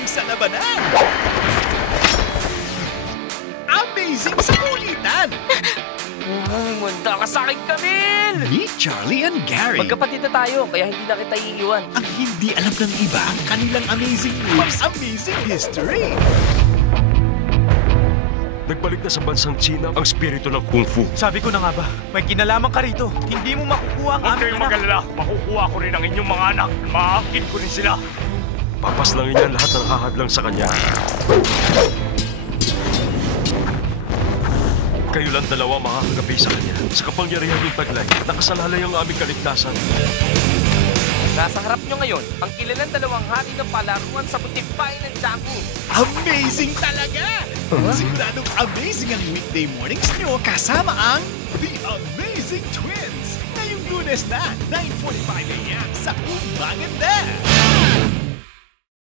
amazing sa labanan! Amazing sa kulitan! Munda ka sa akin, Camille! Meet Charlie and Gary. Magkapatid na tayo, kaya hindi na kita iiwan. Ang hindi alam ng iba, kanilang amazing moves, amazing history. Nagbalik na sa bansang China ang spirito ng Kung Fu. Sabi ko na nga ba, may kinalaman ka rito. Hindi mo makukuha ang Huwag aming kayong anak. mag-alala. Makukuha ko rin ang inyong mga anak. Maakit ko rin sila. Papaslangin niya lahat ng hahadlang sa kanya. Kayo lang dalawa makakagabi sa kanya. Sa kapangyarihan ng taglay, nakasalalay ang aming kaligtasan. Nasa harap nyo ngayon, ang kilalang dalawang hari ng palaruan sa Butimpay ng Dagu. Amazing talaga! Siguradong amazing ang weekday mornings nyo kasama ang The Amazing Twins! Ngayong Lunes na, 9:45 a.m. sa Maganda!